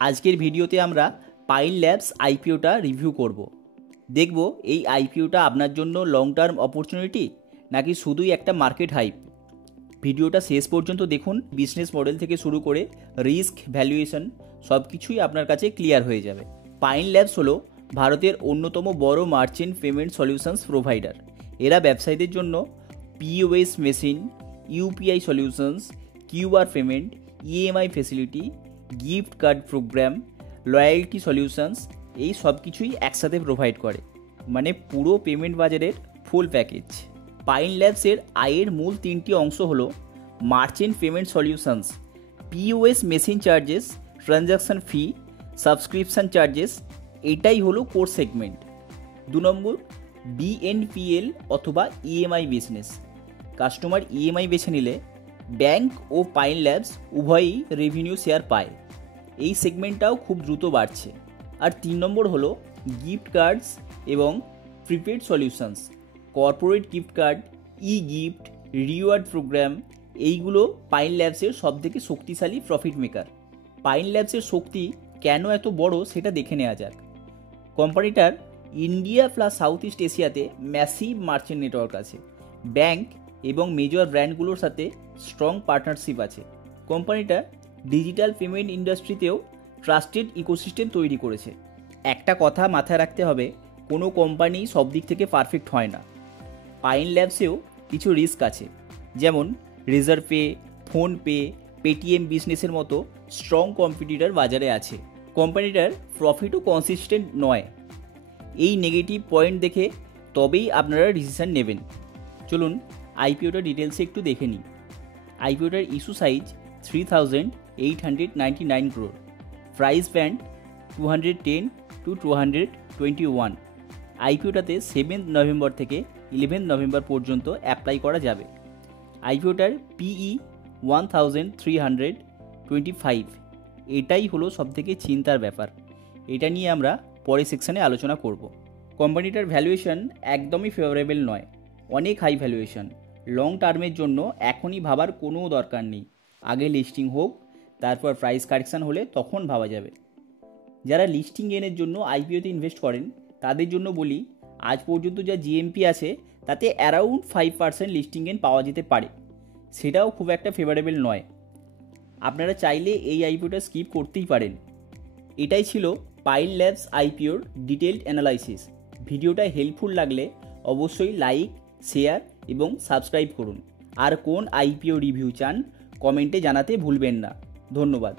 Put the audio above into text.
আজকের ভিডিওতে আমরা পাইন ল্যাবস আইপিওটা রিভিউ করব। দেখব এই আইপিওটা আপনার জন্য লং টার্ম অপরচুনিটি নাকি শুধুই একটা মার্কেট হাইপ। ভিডিওটা শেষ পর্যন্ত দেখুন। বিজনেস মডেল থেকে শুরু করে রিস্ক, ভ্যালুয়েশন সব কিছুই আপনার কাছে ক্লিয়ার হয়ে যাবে। পাইন ল্যাবস হলো ভারতের অন্যতম বড় মার্চেন্ট পেমেন্ট সলিউশনস প্রোভাইডার। এরা ব্যবসায়ীদের জন্য POS machine, UPI solutions, QR payment, EMI facility, gift card programme, loyalty solutions এই সব কিছুই একসাথে প্রোভাইড করে, মানে পুরো পেমেন্ট বাজারের ফুল প্যাকেজ। পাইন ল্যাবসের আয়ের মূল তিনটি অংশ হলো merchant payment solutions, POS machine charges, transaction fee, subscription charges, এটাই হলো কোর সেগমেন্ট। 2 নম্বর বিএনপিএল অথবা ইএমআই বিজনেস। কাস্টমার ইএমআই বেছে নিলে ব্যাংক ও পাইন ল্যাবস উভয়ই রেভিনিউ শেয়ার পায়। এই সেগমেন্টটাও খুব দ্রুত বাড়ছে। আর 3 নম্বর হলো গিফট কার্ডস এবং prepaid solutions. Corporate gift card, E gift, reward program এইগুলো পাইন ল্যাবসের সবথেকে শক্তিশালী প্রফিট মেকার। পাইন ল্যাবসের শক্তি কেন এত বড় সেটা দেখে নেওয়া যাক। কোম্পানিটার ইন্ডিয়া প্লাস সাউথ ইস্ট এশিয়াতে ম্যাসিভ মার্চেন্ট নেটওয়ার্ক আছে। ব্যাংক এবং মেজর ব্র্যান্ডগুলোর সাথে স্ট্রং পার্টনারশিপ আছে। কোম্পানিটা ডিজিটাল পেমেন্ট ইন্ডাস্ট্রিতেও ট্রাস্টেড ইকোসিস্টেম তৈরি করেছে। একটা কথা মাথায় রাখতে হবে, কোনো কোম্পানি সব দিক থেকে পারফেক্ট হয় না। পাইন ল্যাবসেও কিছু রিস্ক আছে, যেমন রিজার্ভ পে, ফোনপে, পেটিএম বিজনেসের মতো স্ট্রং কম্পিটিটর বাজারে আছে। কোম্পানিটার প্রফিটও কনসিস্টেন্ট নয়। এই নেগেটিভ পয়েন্ট দেখে তবেই আপনারা ডিসিশন নেবেন। চলুন আইপিওটার ডিটেলসে একটু দেখে নিই। আইপিওটার issue size 3,899 crore, price band 210 to 221। আইপিওটাতে 7 নভেম্বর থেকে 11 নভেম্বর পর্যন্ত অ্যাপ্লাই করা যাবে। আইপিওটার পিই 1325। এটাই হলো সবথেকে চিন্তার ব্যাপার। এটা নিয়ে আমরা পরের সেকশনে আলোচনা করব। কোম্পানিটার ভ্যালুয়েশন একদমই ফেভারেবল নয়, অনেক হাই ভ্যালুয়েশন। লং টার্মের জন্য এখনই ভাবার কোনো দরকার নেই। আগে লিস্টিং হোক, তারপর প্রাইস কারেকশান হলে তখন ভাবা যাবে। যারা লিস্টিং গেনের জন্য আইপিওতে ইনভেস্ট করেন তাদের জন্য বলি, আজ পর্যন্ত যা জিএমপি আছে তাতে অ্যারাউন্ড 5% লিস্টিং গেন পাওয়া যেতে পারে। সেটাও খুব একটা ফেভারেবল নয়। আপনারা চাইলে এই আইপিওটা স্কিপ করতেই পারেন। এটাই ছিল পাইন ল্যাবস আইপিওর ডিটেলড অ্যানালাইসিস। ভিডিওটা হেল্পফুল লাগলে অবশ্যই লাইক, শেয়ার এবং সাবস্ক্রাইব করুন। আর কোন আইপিও রিভিউ চান কমেন্টে জানাতে ভুলবেন না। ধন্যবাদ।